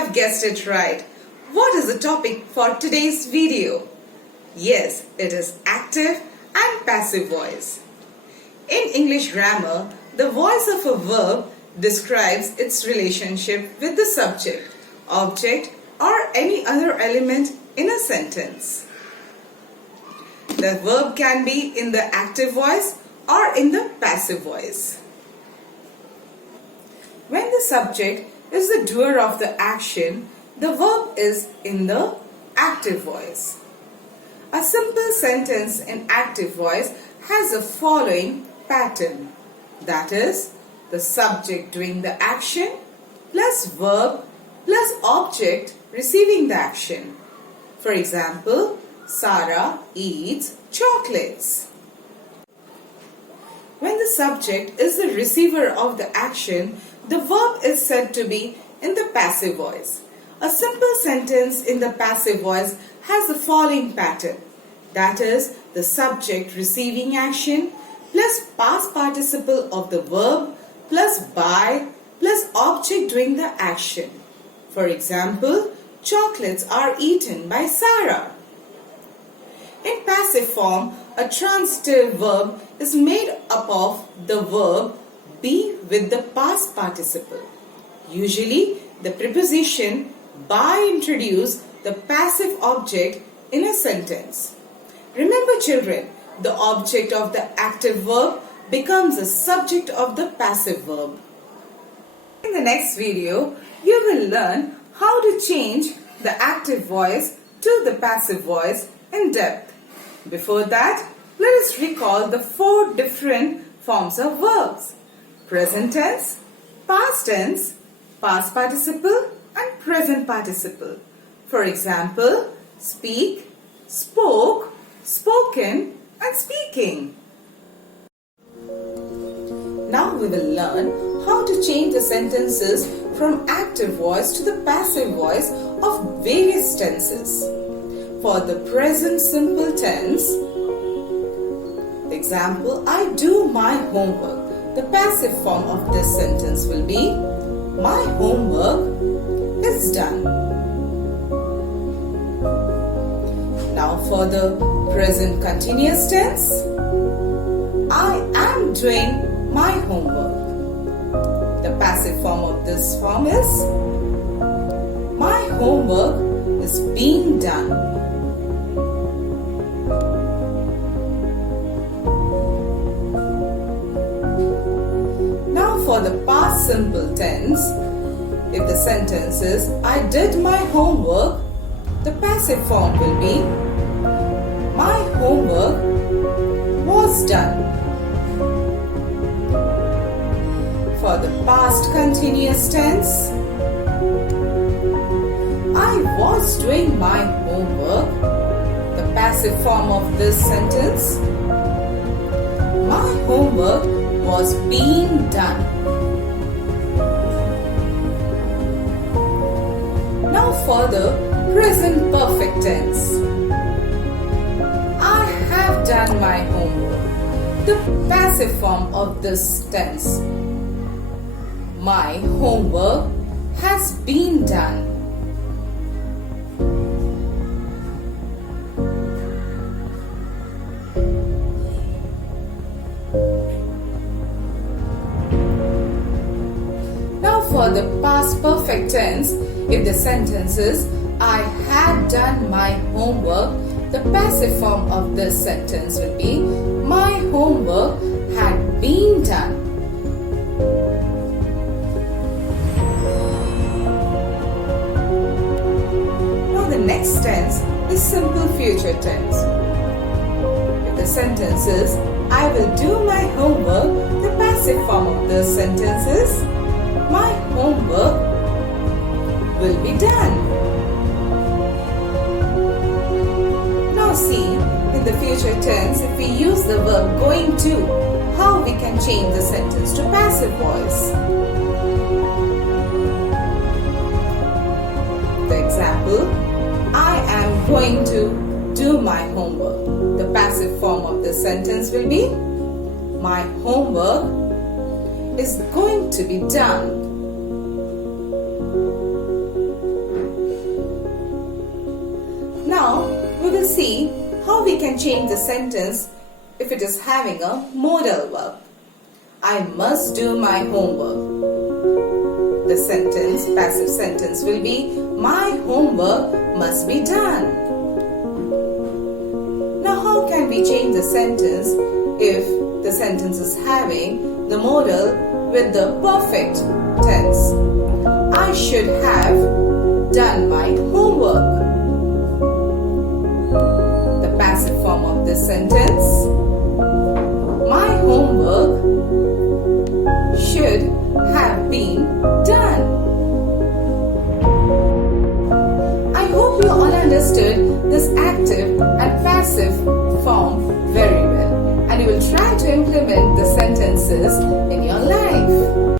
have guessed it right. What is the topic for today's video? Yes, it is active and passive voice. In English grammar, the voice of a verb describes its relationship with the subject, object, or any other element in a sentence. The verb can be in the active voice or in the passive voice. When the subject is the doer of the action, the verb is in the active voice. A simple sentence in active voice has the following pattern. That is, the subject doing the action plus verb plus object receiving the action. For example, Sarah eats chocolates. When the subject is the receiver of the action, the verb is said to be in the passive voice. A simple sentence in the passive voice has the following pattern. That is, the subject receiving action plus past participle of the verb plus by plus object doing the action. For example, chocolates are eaten by Sarah. In passive form, a transitive verb is made up of the verb be with the past participle. Usually, the preposition by introduces the passive object in a sentence. Remember children, the object of the active verb becomes the subject of the passive verb. In the next video, you will learn how to change the active voice to the passive voice in depth. Before that, let us recall the 4 different forms of verbs: present tense, past tense, past participle and present participle. For example, speak, spoke, spoken and speaking. Now we will learn how to change the sentences from active voice to the passive voice of various tenses. For the present simple tense, example, I do my homework. The passive form of this sentence will be, my homework is done. Now for the present continuous tense, I am doing my homework. The passive form of this form is, my homework is being done. For the past simple tense, if the sentence is, I did my homework, the passive form will be, my homework was done. For the past continuous tense, I was doing my homework, the passive form of this sentence, my homework was being done. Now for the present perfect tense. I have done my homework. The passive form of this tense. My homework has been done. Now for the past perfect tense, if the sentence is, I had done my homework, the passive form of this sentence will be, my homework had been done. Now the next tense is simple future tense. If the sentence is, I will do my homework, the passive form of this sentence is, my homework will be done. Now see, in the future tense, if we use the verb going to, how we can change the sentence to passive voice. The example, I am going to do my homework. The passive form of the sentence will be, my homework is going to be done. Now we will see how we can change the sentence if it is having a modal verb. I must do my homework. The sentence, passive sentence will be my homework must be done. Now how can we change the sentence if the sentence is having the modal with the perfect tense? I should have done my homework. The passive form of this sentence, my homework should have been done. I hope you all understood this active and passive form very well, and you will try to implement the sentences in your life.